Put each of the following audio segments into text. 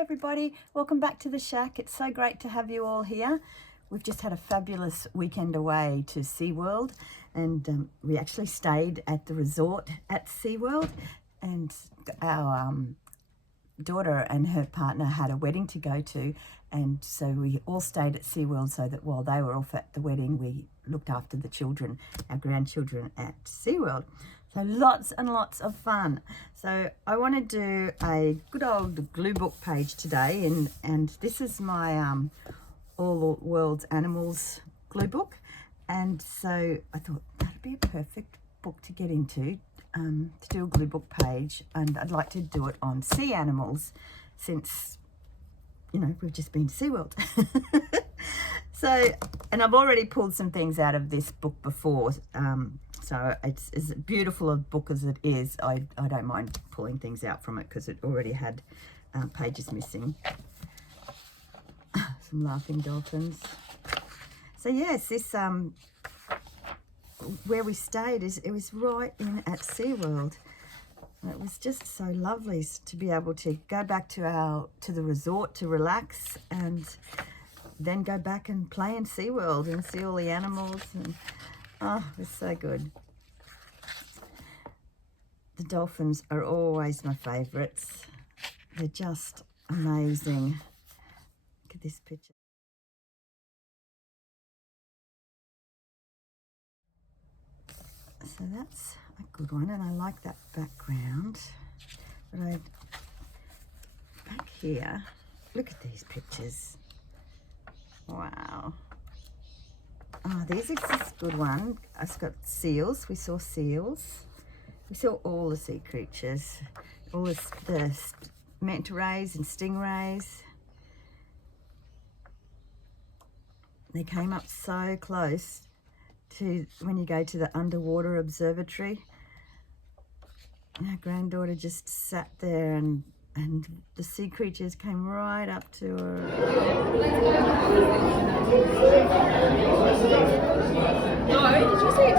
everybody, welcome back to the shack. It's so great to have you all here. We've just had a fabulous weekend away to SeaWorld, and we actually stayed at the resort at SeaWorld, and our daughter and her partner had a wedding to go to, and so we all stayed at SeaWorld so that while they were off at the wedding, we looked after the children, our grandchildren at SeaWorld. So lots and lots of fun. So I want to do a good old Gluebook page today, and this is my All the World's Animals Gluebook, and so I thought that'd be a perfect book to get into, to do a Gluebook page, and I'd like to do it on sea animals since, you know, we've just been to SeaWorld. So, and I've already pulled some things out of this book before, so it's as beautiful a book as it is. I don't mind pulling things out from it because it already had pages missing. Some laughing dolphins. So yes, this where we stayed it was right in at SeaWorld. It was just so lovely to be able to go back to the resort to relax, and then go back and play in SeaWorld and see all the animals, and oh, it was so good. The dolphins are always my favourites. They're just amazing. Look at this picture. So that's a good one, and I like that background. But back here, look at these pictures. Wow. Oh, these are a good one. I've got seals. We saw seals. We saw all the sea creatures. All the manta rays and stingrays. They came up so close to when you go to the underwater observatory. Our granddaughter just sat there, and the sea creatures came right up to her. No, did you see it?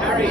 Harry.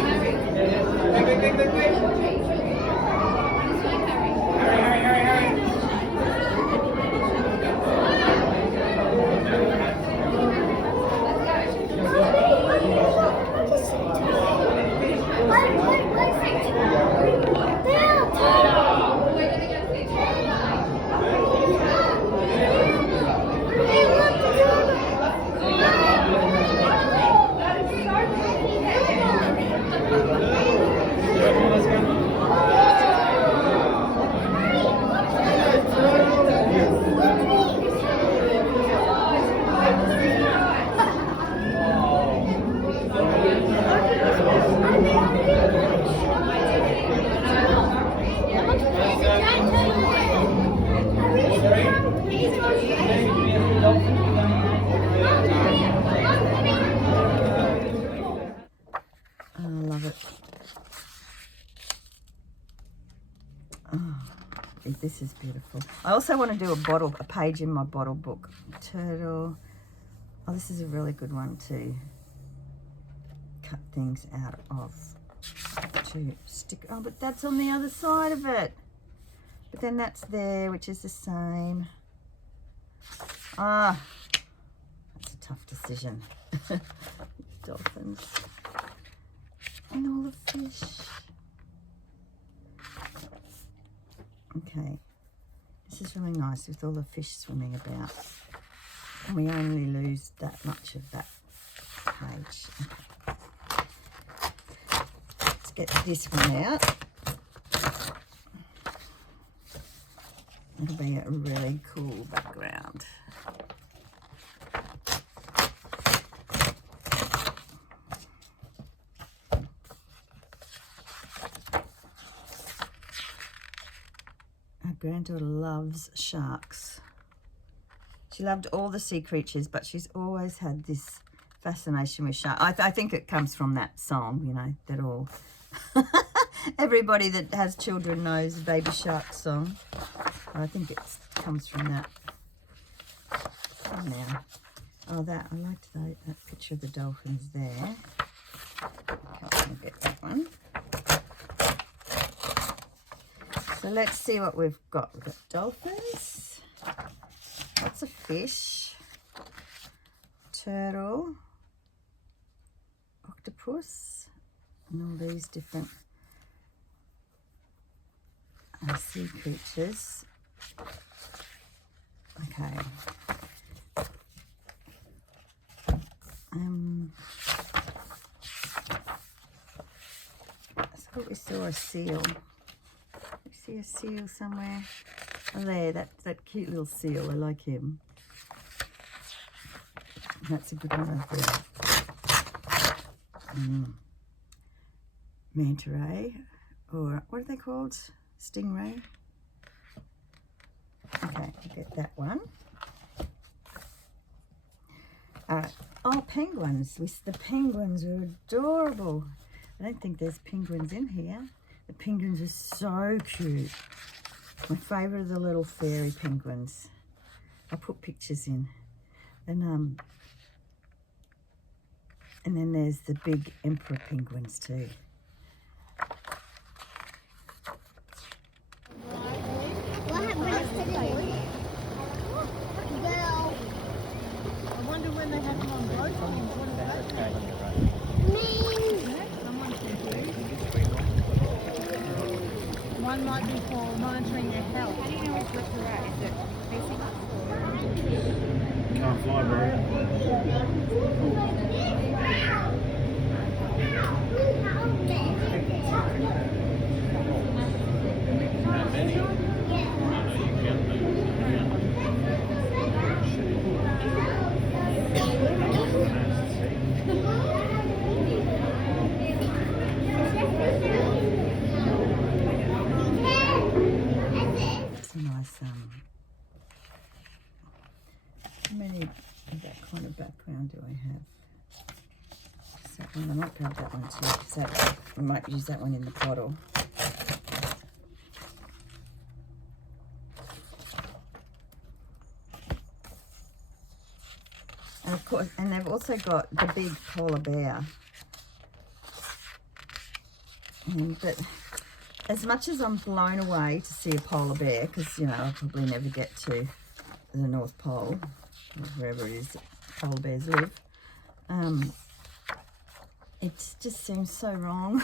I love it. Oh, this is beautiful. I also want to do a page in my bottle book. Turtle. Oh, this is a really good one to cut things out of. To stick. Oh, but that's on the other side of it. But then that's there, which is the same. Ah, that's a tough decision. Dolphins. And all the fish. Okay, this is really nice with all the fish swimming about, and we only lose that much of that page. Okay. Let's get this one out. It'll be a really cool background. Granddaughter loves sharks. She loved all the sea creatures, but she's always had this fascination with sharks. I think it comes from that song, you know, that all everybody that has children knows the Baby Shark song. I think it comes from that. Oh, now, I liked that picture of the dolphins there. Okay, I'll get that one. So let's see what we've got. We've got dolphins, lots of fish, turtle, octopus, and all these different sea creatures. Okay. I thought we saw a seal. We see a seal somewhere. Oh, there, that cute little seal. I like him. That's a good one, I think. Manta ray, or what are they called? Stingray. Okay, I'll get that one. All right. Oh, penguins. The penguins are adorable. I don't think there's penguins in here. The penguins are so cute. My favourite are the little fairy penguins. I'll put pictures in. And then there's the big emperor penguins too. One might be for monitoring their health. How do you know it's left or right? Is it facing up? Can't fly, bro. It's a nice, how many of that kind of background do I have? Just that one. I might grab that one too. So I might use that one in the bottle. And of course, and they've also got the big polar bear. But as much as I'm blown away to see a polar bear, because, you know, I'll probably never get to the North Pole, or wherever it is that polar bears live, it just seems so wrong.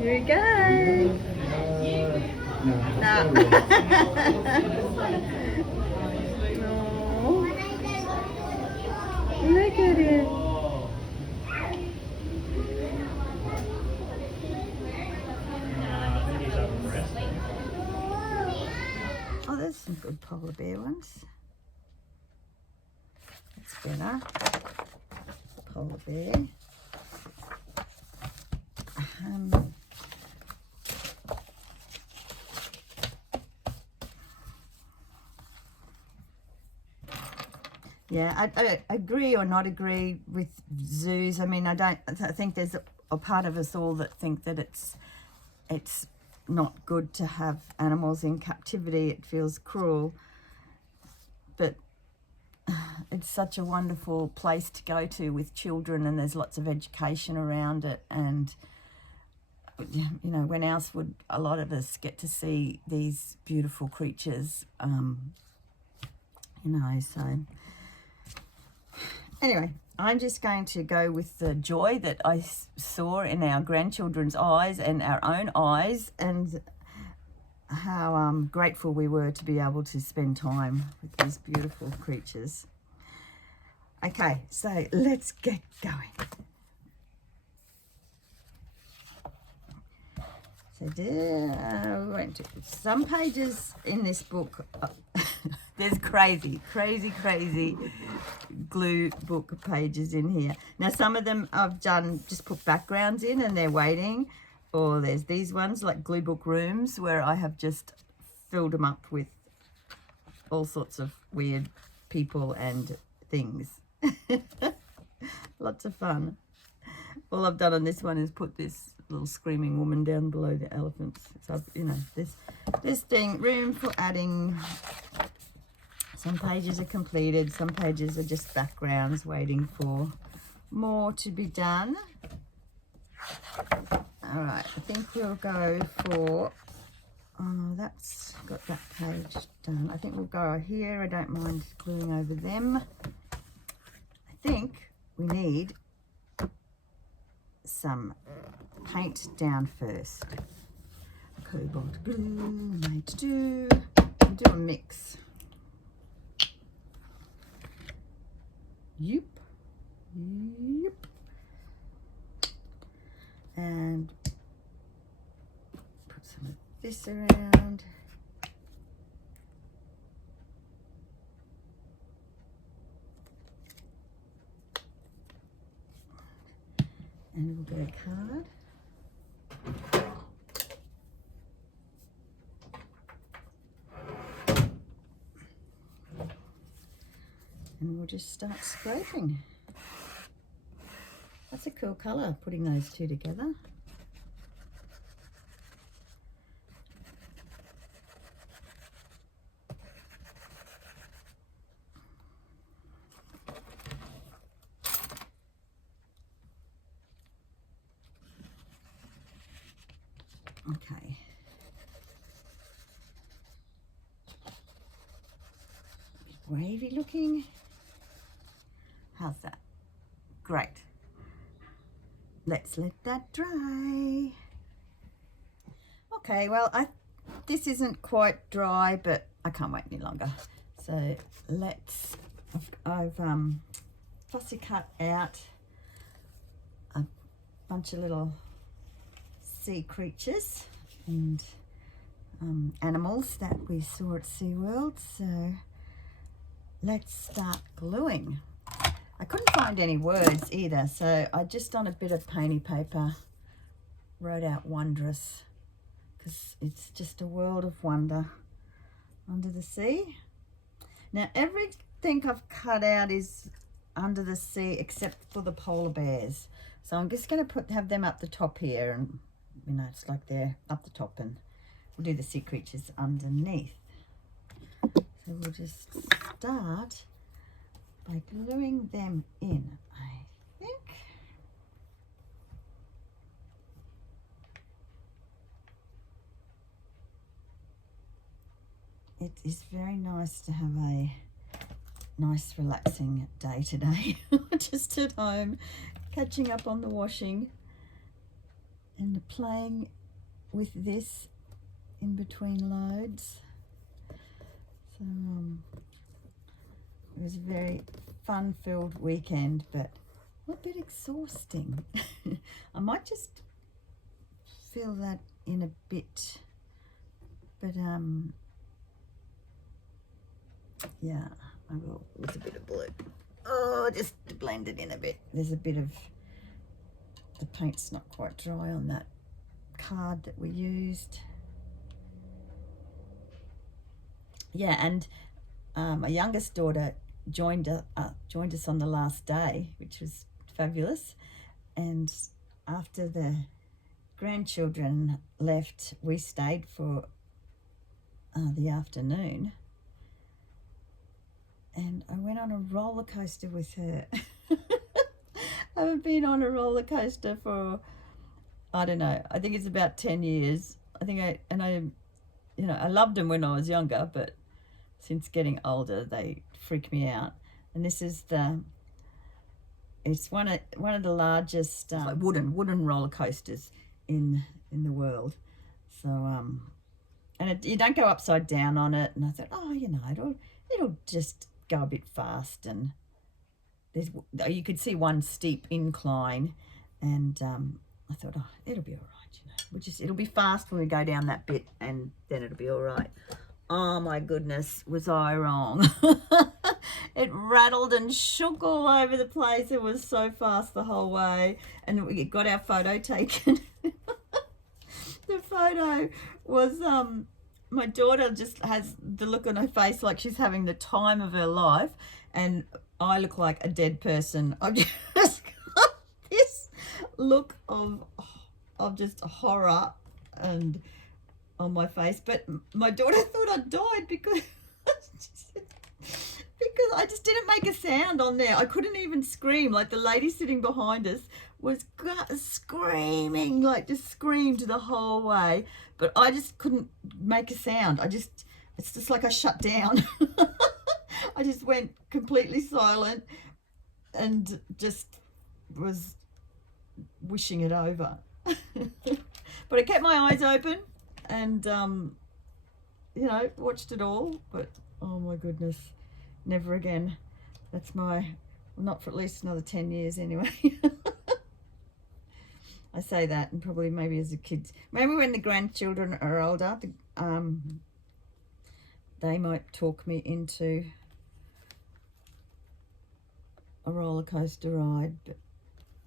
Here we go. No. No. Look at it. Oh, there's some good polar bear ones. That's better. Polar bear. Yeah, I agree or not agree with zoos. I mean, I think there's a part of us all that think that it's not good to have animals in captivity. It feels cruel, but it's such a wonderful place to go to with children, and there's lots of education around it. And you know, when else would a lot of us get to see these beautiful creatures? You know, so anyway, I'm just going to go with the joy that I saw in our grandchildren's eyes and our own eyes, and how grateful we were to be able to spend time with these beautiful creatures. Okay, so let's get going. So we went to some pages in this book. There's crazy glue book pages in here. Now some of them I've done just put backgrounds in and they're waiting, or there's these ones like Gluebook rooms where I have just filled them up with all sorts of weird people and things. Lots of fun. All I've done on this one is put this little screaming woman down below the elephants. So I've, you know, this thing, room for adding. Some pages are completed, some pages are just backgrounds waiting for more to be done. All right, I think we'll go for, oh, that's got that page done. I think we'll go here. I don't mind gluing over them. I think we need some paint down first. Cobalt blue, made to do. We'll do a mix. Yep. And put some of this around. And we'll get a card. And we'll just start scraping. That's a cool colour, putting those two together. Okay. A bit wavy looking. How's that? Great. Let's let that dry. Okay, well, this isn't quite dry, but I can't wait any longer. So let's, I've fussy cut out a bunch of little sea creatures and animals that we saw at SeaWorld. So let's start gluing. I couldn't find any words either, so I just on a bit of painty paper wrote out wondrous, because it's just a world of wonder under the sea. Now everything I've cut out is under the sea except for the polar bears. So I'm just going to have them up the top here, and you know, it's like they're up the top, and we'll do the sea creatures underneath. So we'll just start by gluing them in, I think. It is very nice to have a nice relaxing day today. Just at home, catching up on the washing and playing with this in between loads. So it was a very fun-filled weekend, but a bit exhausting. I might just fill that in a bit, but yeah, I will with a bit of blue. Oh, just to blend it in a bit. There's a bit of, the paint's not quite dry on that card that we used. Yeah, and my youngest daughter joined us on the last day, which was fabulous. And after the grandchildren left, we stayed for the afternoon, and I went on a roller coaster with her. I haven't been on a roller coaster for, I don't know, I think it's about 10 years. I loved them when I was younger, but since getting older, they freak me out. And this is it's one of the largest like wooden roller coasters in the world. So and you don't go upside down on it. And I thought, oh, you know, it'll just go a bit fast, and you could see one steep incline, and I thought, oh, it'll be all right, you know. it'll be fast when we go down that bit, and then it'll be all right. Oh my goodness, was I wrong? It rattled and shook all over the place. It was so fast the whole way, and we got our photo taken. The photo was my daughter just has the look on her face like she's having the time of her life, and I look like a dead person. I've just got this look of just horror and on my face, but my daughter thought I died because I just didn't make a sound on there. I couldn't even scream. Like the lady sitting behind us was screaming, like just screamed the whole way, but I just couldn't make a sound. It's just like I shut down. I just went completely silent and just was wishing it over. But I kept my eyes open and you know, watched it all, but oh my goodness, never again. That's well, not for at least another 10 years anyway. I say that, and probably maybe as a kid, maybe when the grandchildren are older, they might talk me into a roller coaster ride, but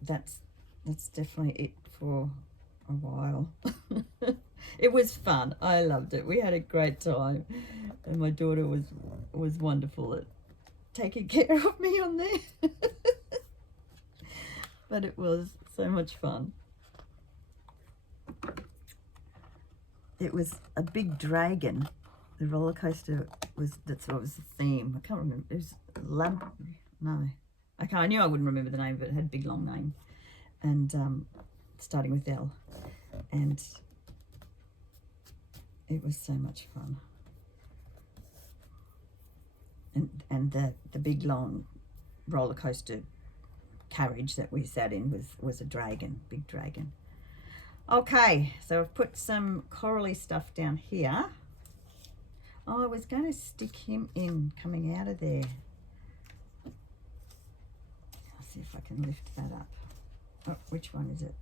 that's definitely it for a while. It was fun. I loved it. We had a great time, and my daughter was wonderful at taking care of me on there. But it was so much fun. It was a big dragon. The roller coaster that's what was the theme. I can't remember. It was I knew I wouldn't remember the name, but it had a big long name, and starting with L, and it was so much fun. And the big long roller coaster carriage that we sat in was a dragon, big dragon. Okay, so I've put some corally stuff down here. Oh, I was going to stick him in coming out of there. I'll see if I can lift that up. Oh, which one is it?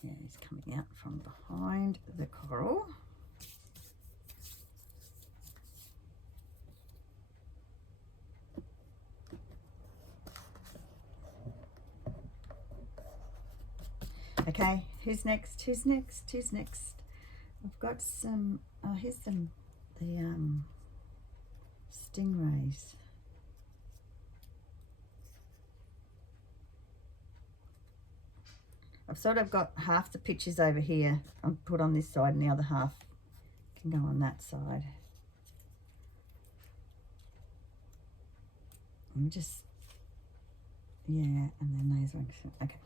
Yeah, he's coming out from behind the coral. Okay, who's next? Who's next? Who's next? I've got some, here's the stingrays. I've sort of got half the pictures over here. I'll put on this side, and the other half can go on that side. And just, yeah, and then those ones. Okay,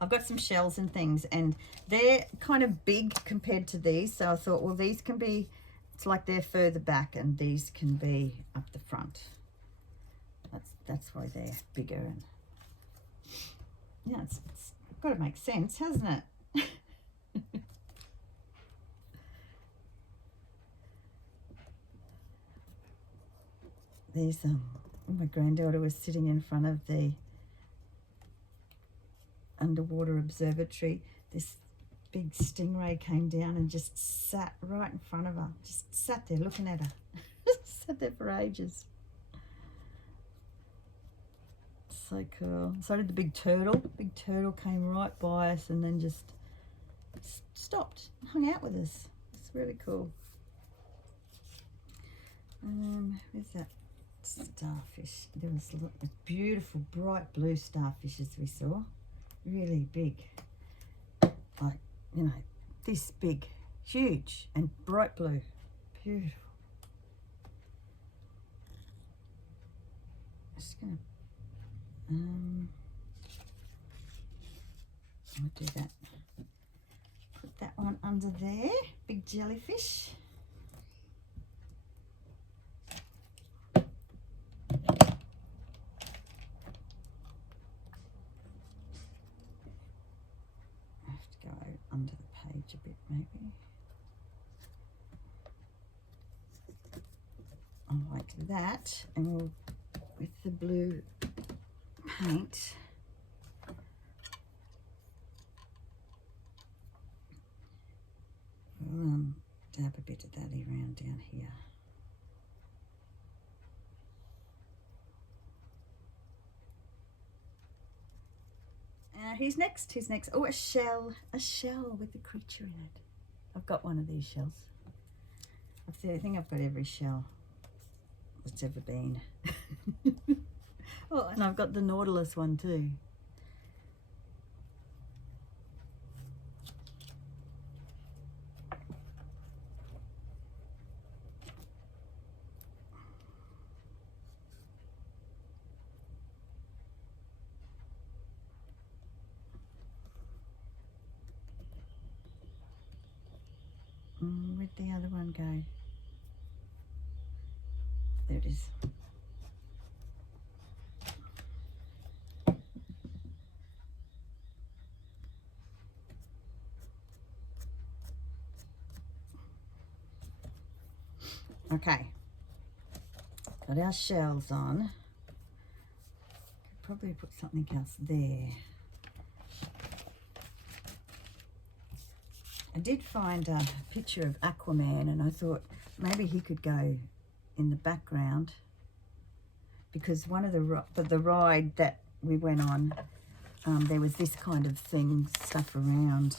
I've got some shells and things, and they're kind of big compared to these. So I thought, well, these can be, it's like they're further back, and these can be up the front. That's why they're bigger. And yeah, it's got to make sense, hasn't it? These my granddaughter was sitting in front of the underwater observatory. This big stingray came down and just sat right in front of her, just sat there looking at her. Sat there for ages. So cool. So did the big turtle. Big turtle came right by us and then just stopped and hung out with us. It's really cool. Where's that starfish? There was a beautiful bright blue starfishes we saw. Really big. Like, you know, this big, huge and bright blue. Beautiful. Just gonna I'll do that. Put that one under there. Big jellyfish. that, and we'll, with the blue paint, we'll dab a bit of that around down here. Who's next? Who's next? Oh, a shell with a creature in it. I've got one of these shells. I think I've got every shell that's ever been. Oh, and I've got the Nautilus one too. Where'd the other one go? There it is. Okay, got our shells on. Could probably put something else there. I did find a picture of Aquaman, and I thought maybe he could go in the background, because one of the ride that we went on, there was this kind of thing stuff around.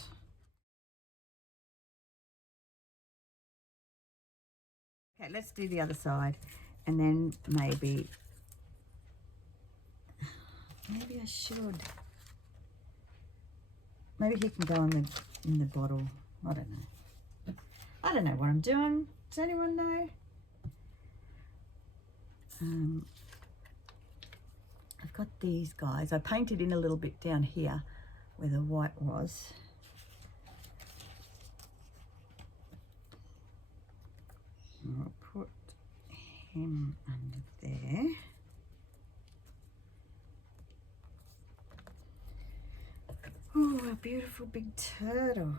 Okay, let's do the other side, and then maybe I should. Maybe he can go in the bottle. I don't know. I don't know what I'm doing. Does anyone know? I've got these guys. I painted in a little bit down here where the white was. I'll put him under there. Oh, a beautiful big turtle.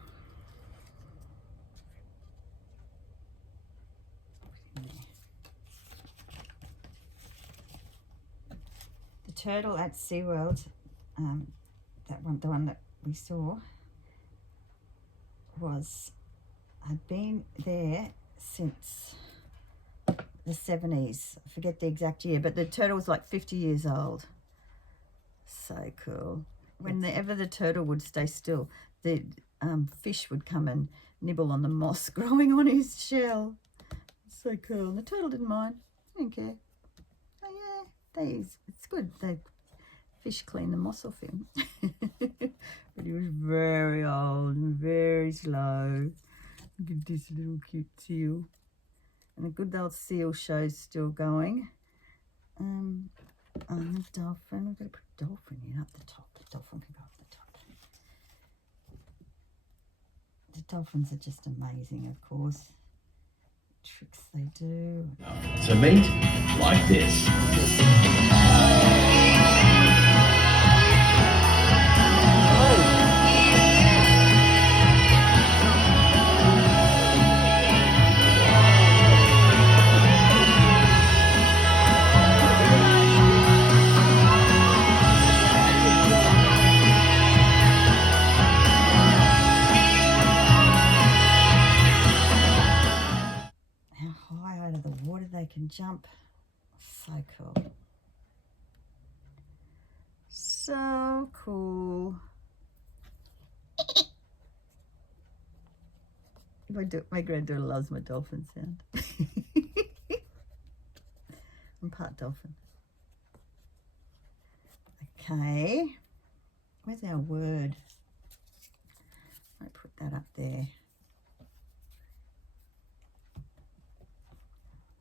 The turtle at SeaWorld, the one that we saw, had been there since the 70s. I forget the exact year, but the turtle was like 50 years old. So cool. Whenever the turtle would stay still, the fish would come and nibble on the moss growing on his shell. So cool. And the turtle didn't mind. He didn't care. Oh yeah, it's good. The fish clean the moss off him. But he was very old and very slow. Look at this little cute seal. And the good old seal show's still going. And the dolphin. We've got to put a dolphin in up the top. The dolphin can go up the top. The dolphins are just amazing, of course. The tricks they do. To meet like this. They can jump. So cool. So cool. My granddaughter loves my dolphin sound. I'm part dolphin. Okay. Where's our word? I put that up there.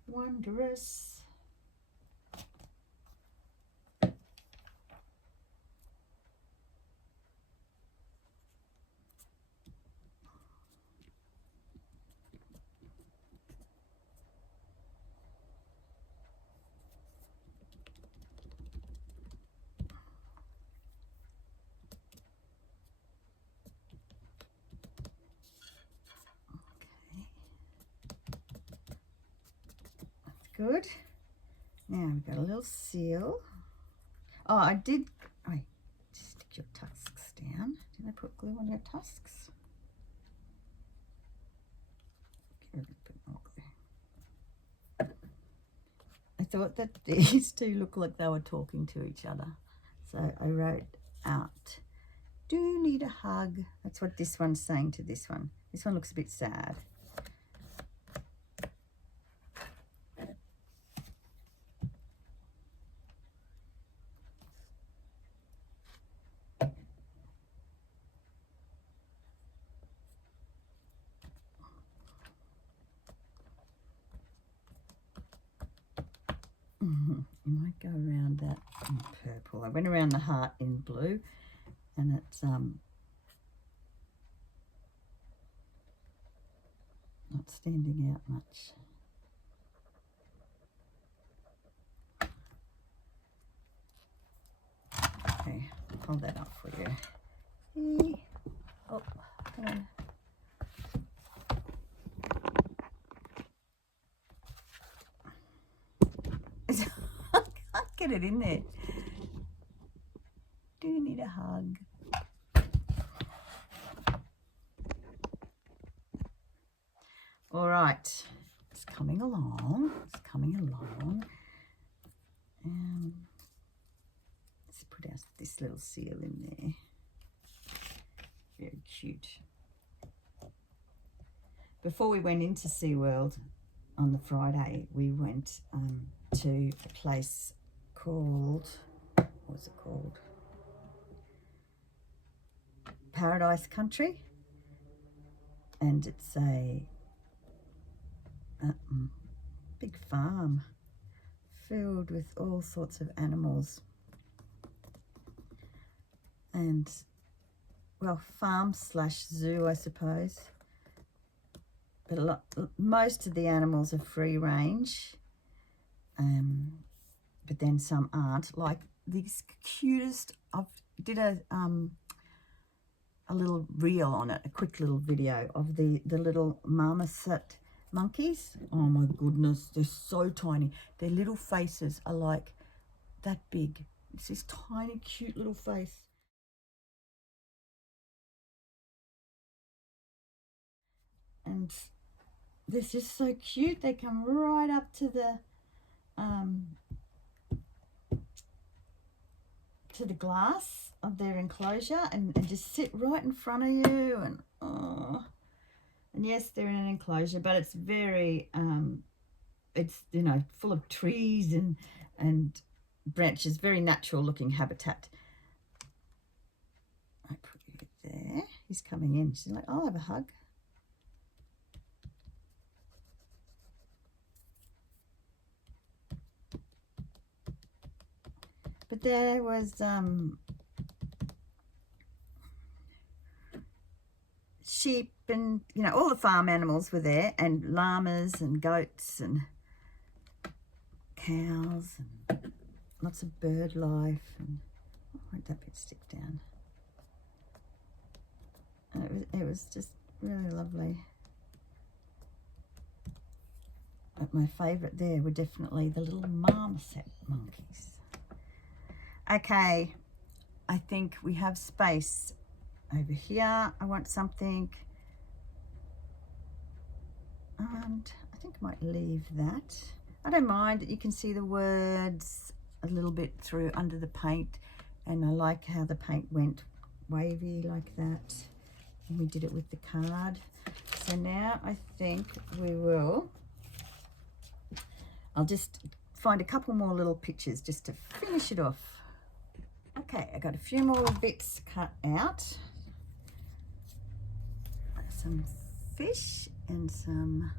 Wondrous. Okay. That's good. Now we've got a little seal. Oh, I did. Wait, just stick your tusks down. Did I put glue on your tusks? Get a little bit more glue. I thought that these two looked like they were talking to each other. So I wrote out, do need a hug. That's what this one's saying to this one. This one looks a bit sad. You might go around that in purple. I went around the heart in blue, and it's not standing out much. Okay, I'll hold that up for you. Oh, hang on. I can't get it in there. Do you need a hug? All right, it's coming along. It's coming along. Let's put this little seal in there. Very cute. Before we went into SeaWorld on the Friday, we went to a place called, what was it called? Paradise Country. And it's a big farm filled with all sorts of animals. And, well, farm slash zoo, I suppose. But most of the animals are free range, but then some aren't. Like these cutest, I did a little reel on it, a quick little video of the little marmoset monkeys. Oh my goodness, they're so tiny. Their little faces are like that big. It's this tiny, cute little face. And they're just so cute. They come right up to the glass of their enclosure and just sit right in front of you. And and yes, they're in an enclosure, but it's very it's, you know, full of trees and branches. Very natural looking habitat. I put you there. He's coming in. She's like, I'll have a hug. But there was sheep and, you know, all the farm animals were there, and llamas and goats and cows and lots of bird life. And oh, won't that bit stick down? And it was just really lovely. But my favourite there were definitely the little marmoset monkeys. Okay, I think we have space over here. I want something, and I think I might leave that. I don't mind that you can see the words a little bit through under the paint, and I like how the paint went wavy like that, and we did it with the card. So now I think I'll just find a couple more little pictures just to finish it off. Okay, I got a few more bits cut out. Some fish and some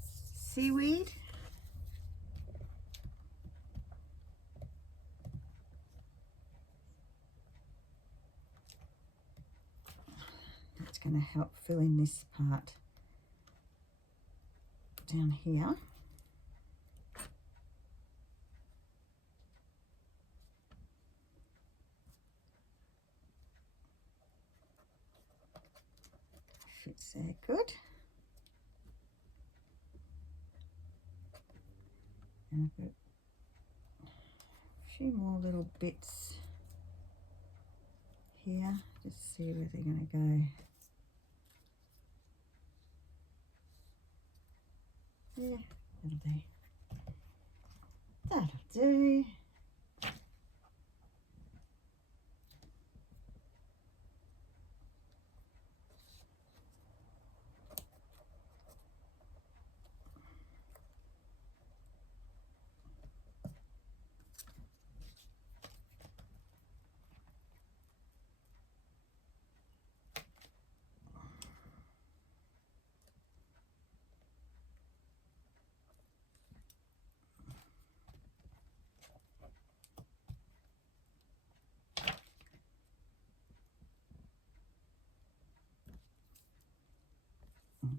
seaweed. That's going to help fill in this part down here. Fits there good. And few more little bits here. Just see where they're going to go. Yeah, that'll do. That'll do.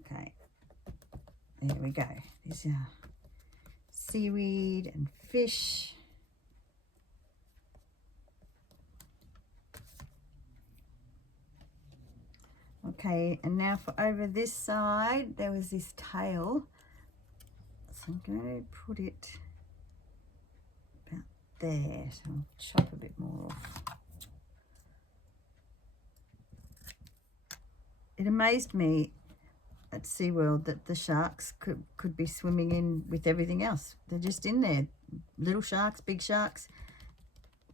Okay, there we go. These are seaweed and fish. Okay, and now for over this side, there was this tail. So I'm going to put it about there. So I'll chop a bit more off. It amazed me at SeaWorld that the sharks could be swimming in with everything else. They're just in there, little sharks, big sharks,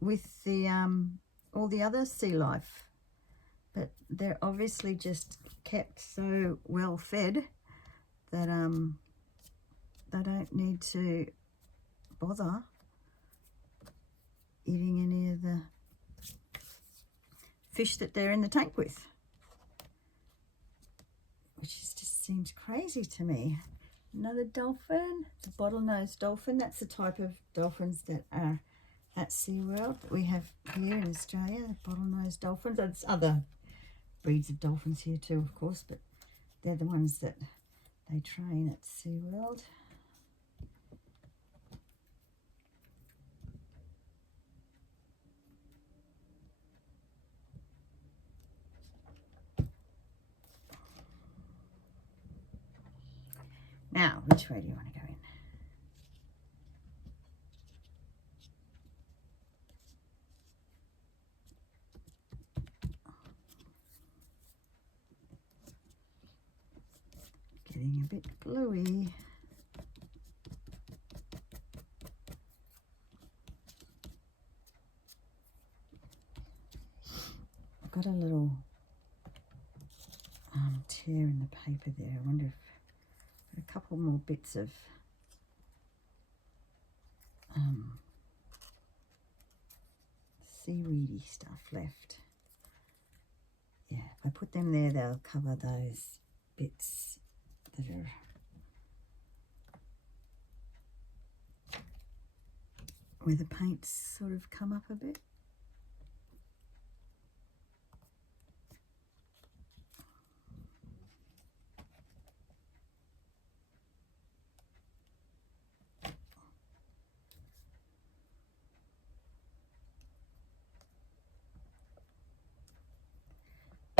with the all the other sea life. But they're obviously just kept so well fed that they don't need to bother eating any of the fish that they're in the tank with, which just seems crazy to me. Another dolphin, the bottlenose dolphin. That's the type of dolphins that are at SeaWorld that we have here in Australia, the bottlenose dolphins. There's other breeds of dolphins here too, of course, but they're the ones that they train at SeaWorld. Now, which way do you want to go in? Getting a bit gluey. I've got a little tear in the paper there. I wonder if a couple more bits of seaweedy stuff left. Yeah, if I put them there, they'll cover those bits that are where the paint's sort of come up a bit.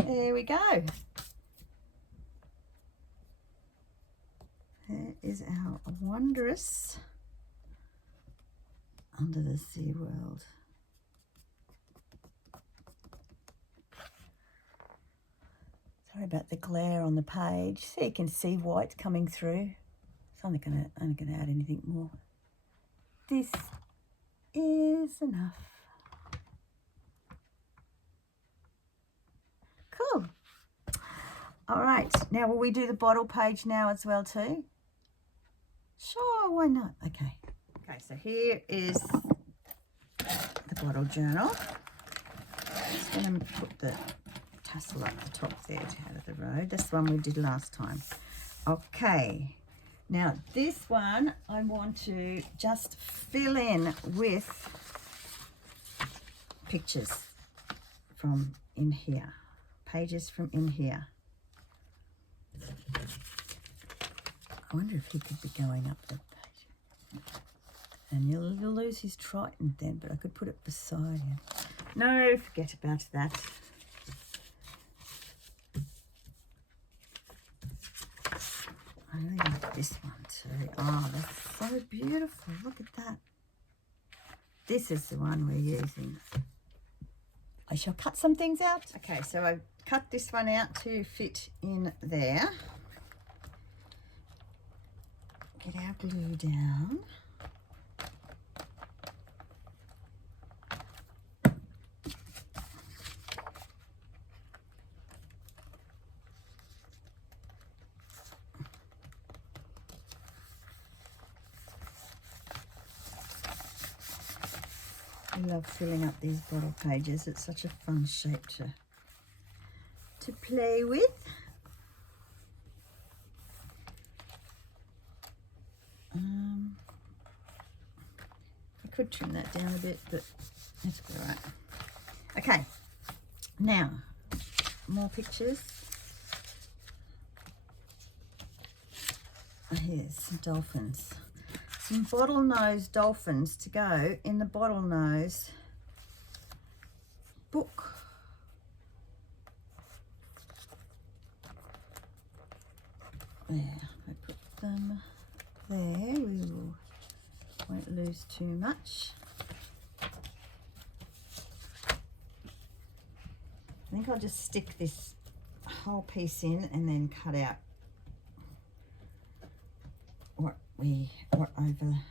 There we go. There is our wondrous Under the Sea World. Sorry about the glare on the page. So you can see white coming through. So I'm not gonna add anything more. This is enough. Cool. All right, now will we do the bottle page now as well too? Sure, why not? Okay. Okay, so here is the bottle journal. Just going to put the tassel up the top there out of the road. That's the one we did last time. Okay. Now this one I want to just fill in with pictures from in here. Pages from in here. I wonder if he could be going up that page. And you'll lose his trident then, but I could put it beside him. No, forget about that. I really like this one too. Oh, that's so beautiful. Look at that. this is the one we're using. I shall cut some things out. Okay, so I cut this one out to fit in there. Get our glue down. I love filling up these bottle pages. It's such a fun shape to play with. I could trim that down a bit, but that's all right. Okay, now more pictures. Here's some dolphins. Some bottlenose dolphins to go in the bottlenose book. There, I put them there. Won't lose too much. I think I'll just stick this whole piece in and then cut out what overlaps.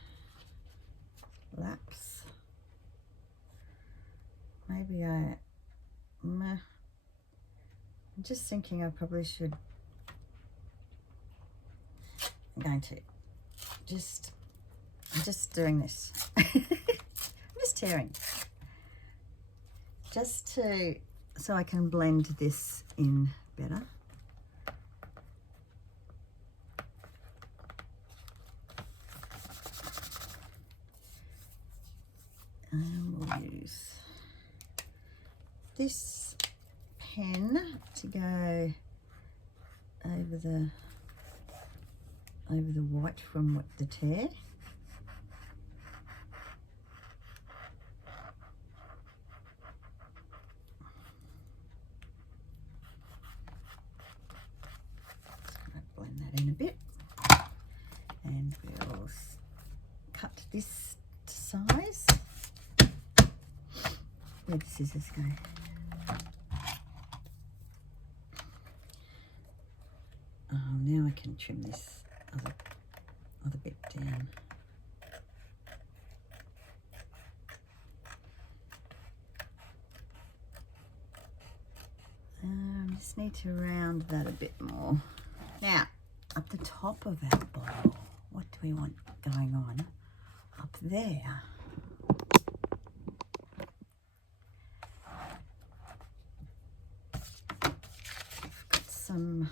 Maybe I'm just thinking I probably should. I'm just doing this. I'm just tearing. So I can blend this in better. And we'll use this pen to go over the white from the tear. Blend that in a bit, and we'll cut this to size. Where'd the scissors go? Oh, now I can trim this other bit down. Just need to round that a bit more. Now, up the top of our bottle, what do we want going on up there? I've got some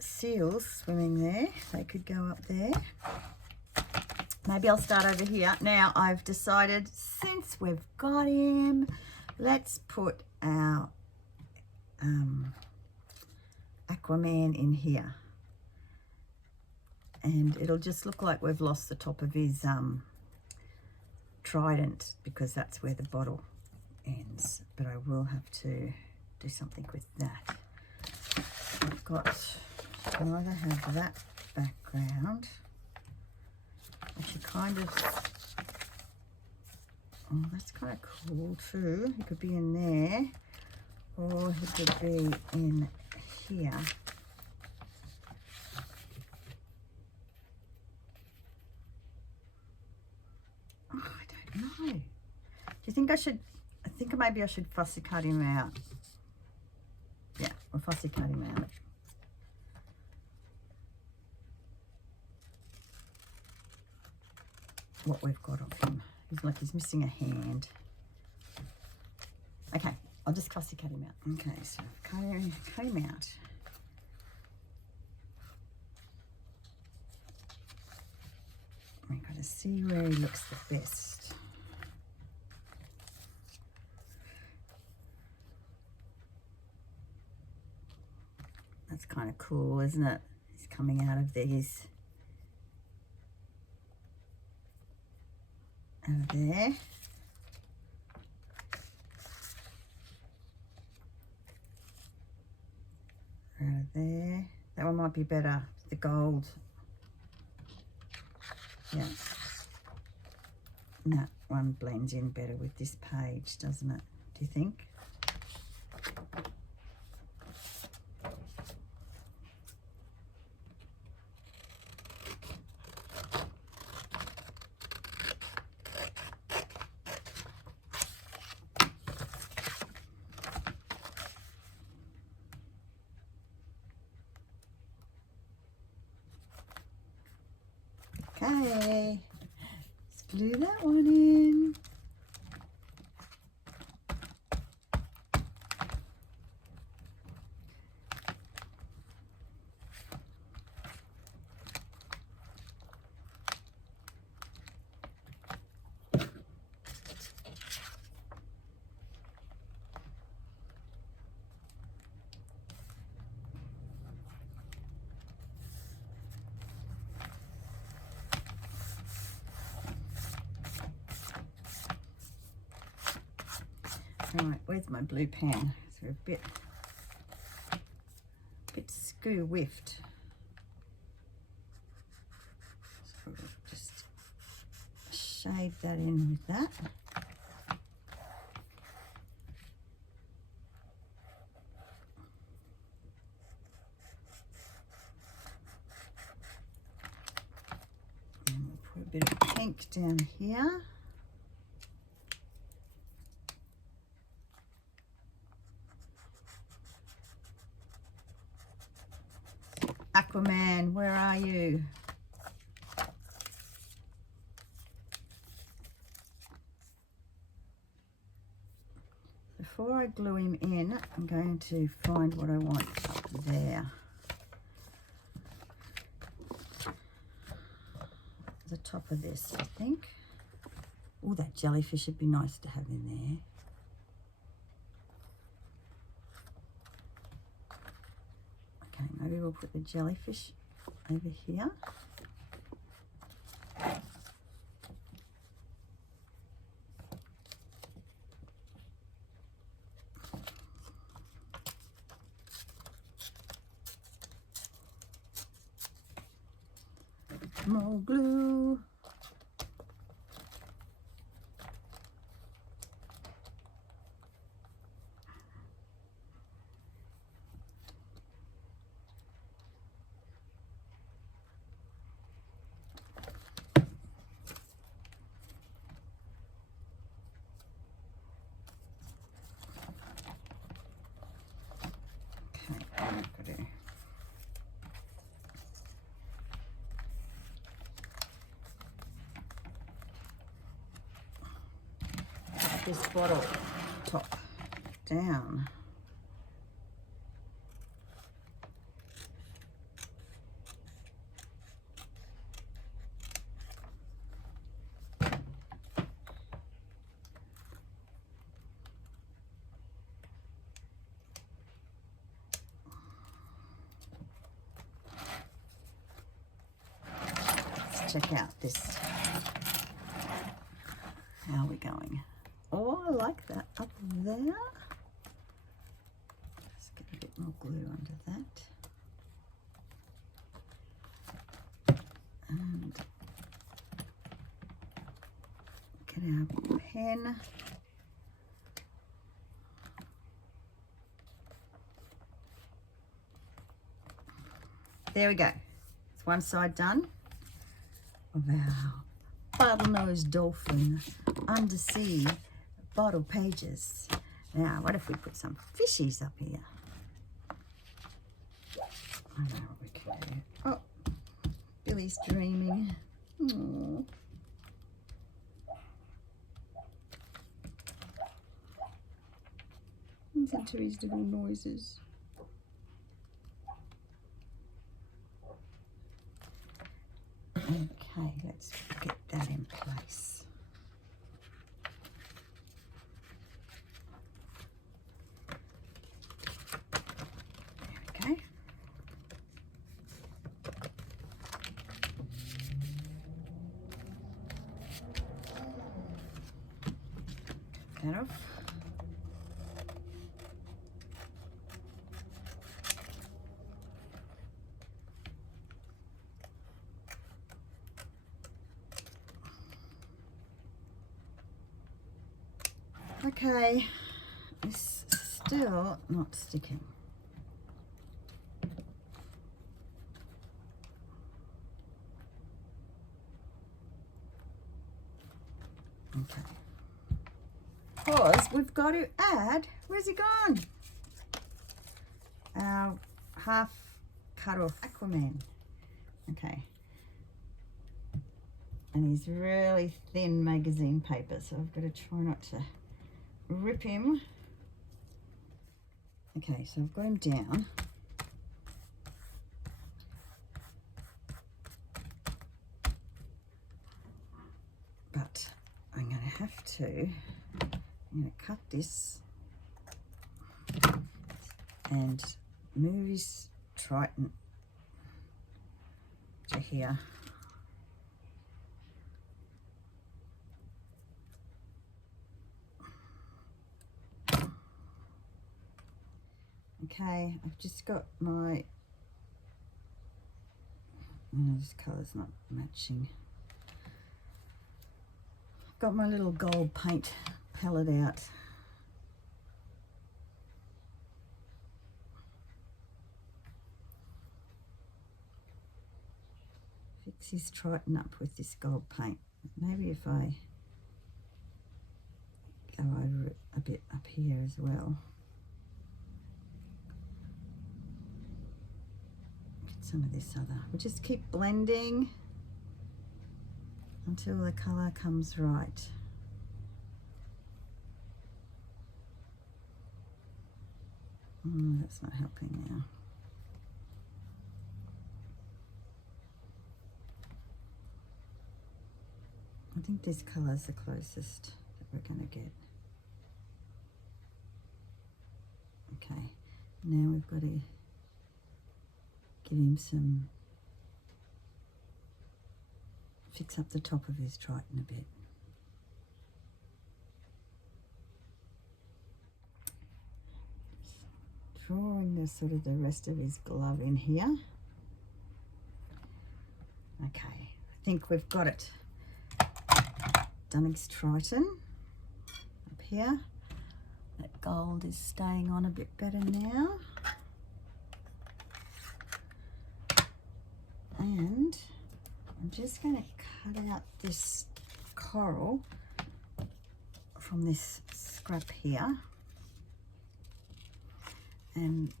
seals swimming there. They could go up there. Maybe I'll start over here. Now, I've decided, since we've got him, let's put our Aquaman in here, and it'll just look like we've lost the top of his trident, because that's where the bottle ends, but I will have to do something with that. I've got to either have that background, which kind of, oh, that's kind of cool too. He could be in there, or he could be in here. Oh, I don't know. Do you think I should, I think maybe I should fussy cut him out. Yeah, we'll fussy cut him out. What we've got of him. He's missing a hand. Okay, I'll just fussy cut him out. Okay, so cut him out. We've got to see where he looks the best. That's kind of cool, isn't it? He's coming out of these. Over there. Over there. That one might be better. The gold. Yeah. That one blends in better with this page, doesn't it? Do you think? Okay, let's glue that one in. Right, where's my blue pen? So a bit screw whiffed. So we'll just shade that in with that. And we'll put a bit of pink down here. Aquaman, where are you? Before I glue him in, I'm going to find what I want up there. The top of this, I think. Oh, that jellyfish would be nice to have in there. Okay, maybe we'll put the jellyfish over here. More glue. This bottle top down. Let's check out this. How are we going? Oh, I like that up there. Let's get a bit more glue under that. And get our pen. There we go. It's one side done of our bottlenose dolphin undersea bottle pages. Now, what if we put some fishies up here? I know what we can do. Oh, Billy's dreaming. Aww. Listen to his little noises. Okay, let's get that in place. Okay. That off. Okay, it's still not sticking. Okay. Because we've got to add, where's he gone? Our half cut off Aquaman. Okay. And he's really thin magazine paper, so I've got to try not to rip him. Okay, so I've got him down. But I'm going to have to, I'm going to cut this and move his Triton to here. Okay, I've just got my, this colour's not matching. I've got my little gold paint palette out. Fix his Triton up with this gold paint. Maybe if I go over it a bit up here as well. Some of this other. We'll just keep blending until the colour comes right. That's not helping now. I think this colour is the closest that we're going to get. Okay, now we've got to give him some, fix up the top of his Triton a bit. Drawing the sort of the rest of his glove in here. Okay, I think we've got it. Done his Triton up here. That gold is staying on a bit better now. And I'm just going to cut out this coral from this scrap here, and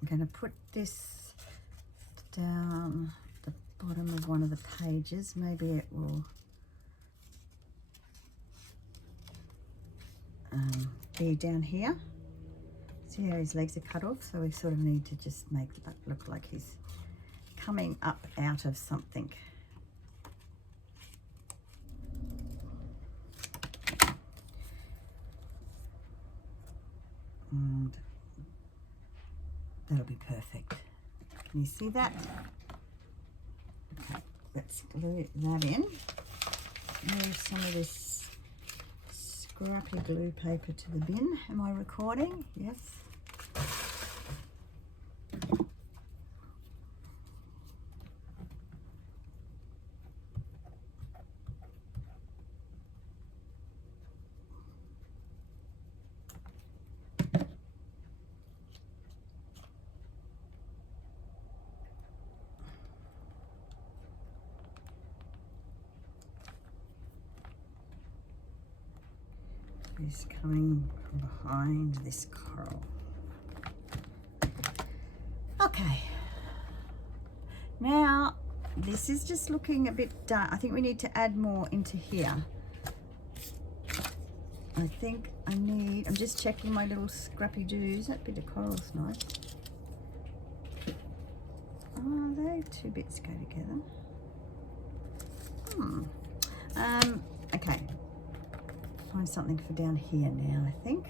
I'm going to put this down the bottom of one of the pages. Maybe it will be down here. See how his legs are cut off, so we sort of need to just make that look like he's coming up out of something. And that'll be perfect. Can you see that? Okay, let's glue that in. Move some of this scrappy glue paper to the bin. Am I recording? Yes. Is coming from behind this coral. Okay, now this is just looking a bit dark. I think we need to add more into here. I think I'm just checking my little scrappy doos. That bit of coral's nice. Oh, they two bits go together. Okay. Find something for down here now, I think.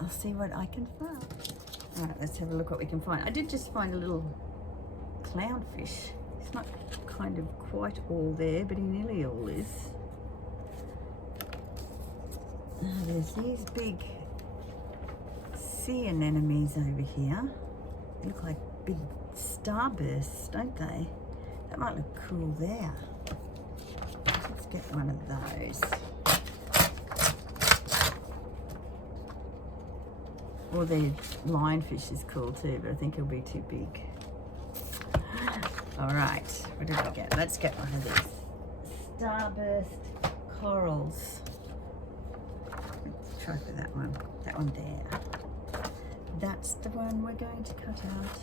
I'll see what I can find. All right, let's have a look what we can find. I did just find a little clownfish. It's not kind of quite all there, but he nearly all is. There's these big sea anemones over here. They look like big starbursts, don't they? That might look cool there. Let's get one of those. Or the lionfish is cool too, but I think he'll be too big. All right, what did we get? Let's get one of these starburst corals. Let's try for that one there. That's the one we're going to cut out.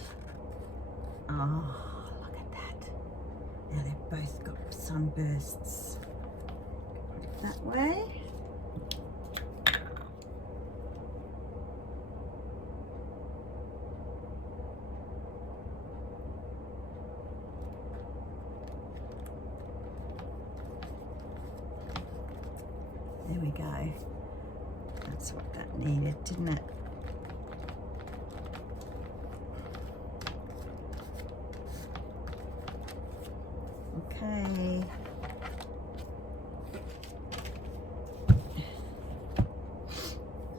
Oh, look at that. Now they've both got sunbursts. Put it that way. There we go. That's what that needed, didn't it? Okay.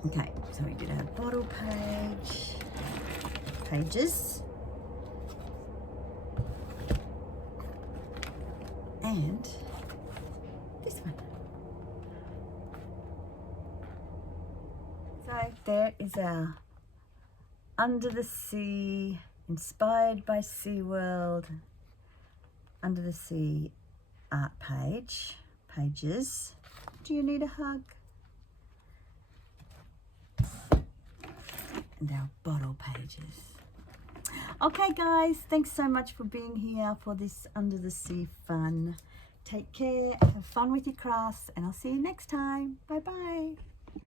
Okay, so we did our bottle pages. And this one. So there is our Under the Sea, inspired by SeaWorld, Under the Sea art pages. Do you need a hug? And our bottle pages. Okay guys, thanks so much for being here for this Under the Sea fun. Take care, have fun with your crafts, and I'll see you next time. Bye bye.